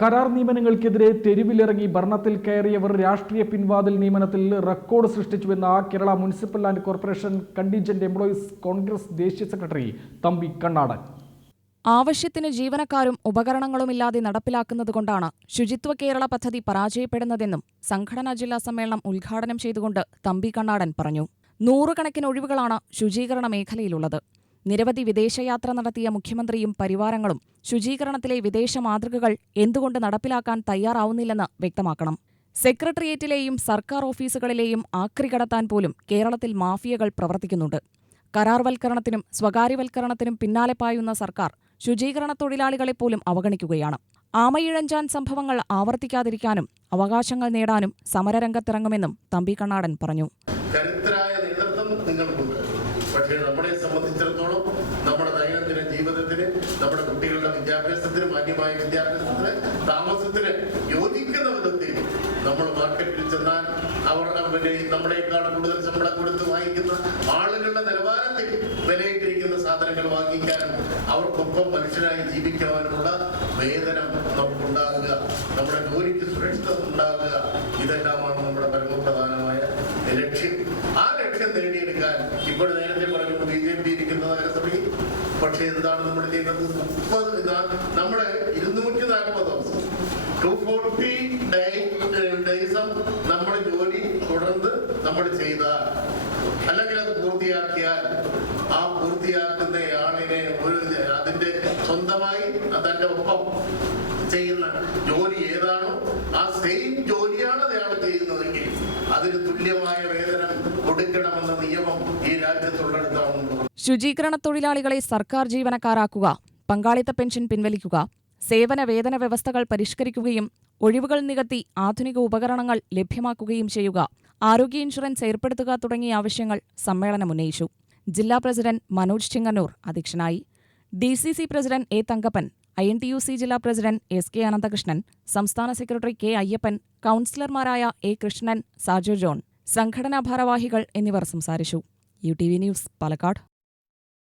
കരാർ നിയമനങ്ങൾക്കെതിരെ തെരുവിലിറങ്ങി ഭരണത്തിൽ കയറിയവർ രാഷ്ട്രീയ പിൻവാതിൽ നിയമനത്തിൽ record സൃഷ്ടിച്ചുവെന്ന Kerala Municipal and Corporation Contingent Employees Congress ദേശീയ സെക്രട്ടറി തമ്പി കണ്ണാടൻ. ആവശ്യത്തിന് ജീവനക്കാരും ഉപകരണങ്ങളുമില്ലാതെ നടപ്പിലാക്കുന്നതുകൊണ്ടാണ് ശുചിത്വ കേരള പദ്ധതി പരാജയപ്പെടുന്നതെന്നും സംഘടനാ ജില്ലാ സമ്മേളനം ഉദ്ഘാടനം ചെയ്തുകൊണ്ട് തമ്പി കണ്ണാടൻ പറഞ്ഞു. നൂറുകണക്കിന് ഒഴിവുകളാണ് ശുചീകരണ മേഖലയിലുള്ളത്. നിരവധി വിദേശയാത്ര നടത്തിയ മുഖ്യമന്ത്രിയും പരിവാരങ്ങളും ശുചീകരണത്തിലെ വിദേശ മാതൃകകൾ എന്തുകൊണ്ട് നടപ്പിലാക്കാൻ തയ്യാറാവുന്നില്ലെന്ന് വ്യക്തമാക്കണം. സെക്രട്ടേറിയറ്റിലെയും സർക്കാർ ഓഫീസുകളിലെയും ആക്രി കടത്താൻ പോലും കേരളത്തിൽ മാഫിയകൾ പ്രവർത്തിക്കുന്നുണ്ട്. കരാർവൽക്കരണത്തിനും സ്വകാര്യവൽക്കരണത്തിനും പിന്നാലെ പായുന്ന സർക്കാർ ശുചീകരണ തൊഴിലാളികളെപ്പോലും അവഗണിക്കുകയാണ്. ആമയിഴഞ്ചാൻ സംഭവങ്ങൾ ആവർത്തിക്കാതിരിക്കാനും അവകാശങ്ങൾ നേടാനും സമരരംഗത്തിറങ്ങുമെന്നും തമ്പി കണ്ണാടൻ പറഞ്ഞു. കരുത്തരായ നേതൃത്വം നിങ്ങൾക്കുണ്ട്. പക്ഷേ നമ്മളെ സംബന്ധിച്ചിടത്തോളം നമ്മുടെ ദൈനംദിന ജീവിതത്തിന് നമ്മുടെ കുട്ടികളുടെ വിദ്യാഭ്യാസത്തിന് മാന്യമായ വിദ്യാഭ്യാസത്തിന് താമസത്തിന് യോജിക്കുന്ന വിധത്തിൽ നമ്മൾ മാർക്കറ്റിൽ ചെന്നാൽ അവർ പിന്നെ നമ്മളെക്കാൾ കൂടുതൽ ശമ്പളം കൊടുത്ത് വാങ്ങിക്കുന്ന ആളുകളുടെ നിലവാരത്തിൽ വിലയിട്ടിരിക്കുന്ന സാധനങ്ങൾ വാങ്ങിക്കാനും അവർക്കൊപ്പം മനുഷ്യനായി ജീവിക്കുവാനുമുള്ള വേദന നമുക്കുണ്ടാകുക. നമ്മുടെ ജോലിക്ക് സുരക്ഷിതം ഉണ്ടാകുക. ഇതെല്ലാമാണ് നമ്മുടെ പരമപ്രധാനമായ ലക്ഷ്യം ആ ലക്ഷ്യം നേടിയെടുക്കാൻ ഇപ്പോൾ നേരത്തെ പറഞ്ഞു ബി ജെ പി ഇരിക്കുന്ന നഗരസഭയിൽ. പക്ഷേ എന്താണ് നമ്മൾ ചെയ്യുന്നത് മുപ്പത് നമ്മുടെ ഇരുന്നൂറ്റി നാൽപ്പത് ദിവസം ടു ഫോർട്ടി ഡേയ്സും നമ്മൾ ജോലി തുടർന്ന് നമ്മൾ ചെയ്ത അല്ലെങ്കിൽ അത് പൂർത്തിയാക്കിയാൽ ആ പൂർത്തിയാക്കുന്ന ആളിനെ ഒരു അതിന്റെ സ്വന്തമായി തന്റെ ഒപ്പം ചെയ്യുന്ന ജോലി ഏതാണോ ആ സെയിം ജോലിയാണ് അയാൾ ചെയ്യുന്നതെങ്കിൽ അതിന് തുല്യമായ വേതനം കൊടുക്കണമെന്ന നിയമം ഈ രാജ്യത്തുള്ളിടത്താണ് ശുചീകരണ തൊഴിലാളികളെ സർക്കാർ ജീവനക്കാരാക്കുക പങ്കാളിത്ത പെൻഷൻ പിൻവലിക്കുക സേവന വേതന വ്യവസ്ഥകൾ പരിഷ്കരിക്കുകയും ഒഴിവുകൾ നികത്തി ആധുനിക ഉപകരണങ്ങൾ ലഭ്യമാക്കുകയും ചെയ്യുക ആരോഗ്യ ഇൻഷുറൻസ് ഏർപ്പെടുത്തുക തുടങ്ങിയ ആവശ്യങ്ങൾ സമ്മേളനം ഉന്നയിച്ചു. ജില്ലാ പ്രസിഡന്റ് മനോജ് ചിങ്ങന്നൂർ അധ്യക്ഷനായി. D C C president A Thankappan I N T U C ജില്ലാ പ്രസിഡന്റ് എസ് കെ അനന്തകൃഷ്ണൻ സംസ്ഥാന സെക്രട്ടറി കെ അയ്യപ്പൻ കൗൺസിലർമാരായ എ കൃഷ്ണൻ സാജു ജോൺ സംഘടനാ ഭാരവാഹികൾ എന്നിവർ സംസാരിച്ചു. U T V news Palakkad.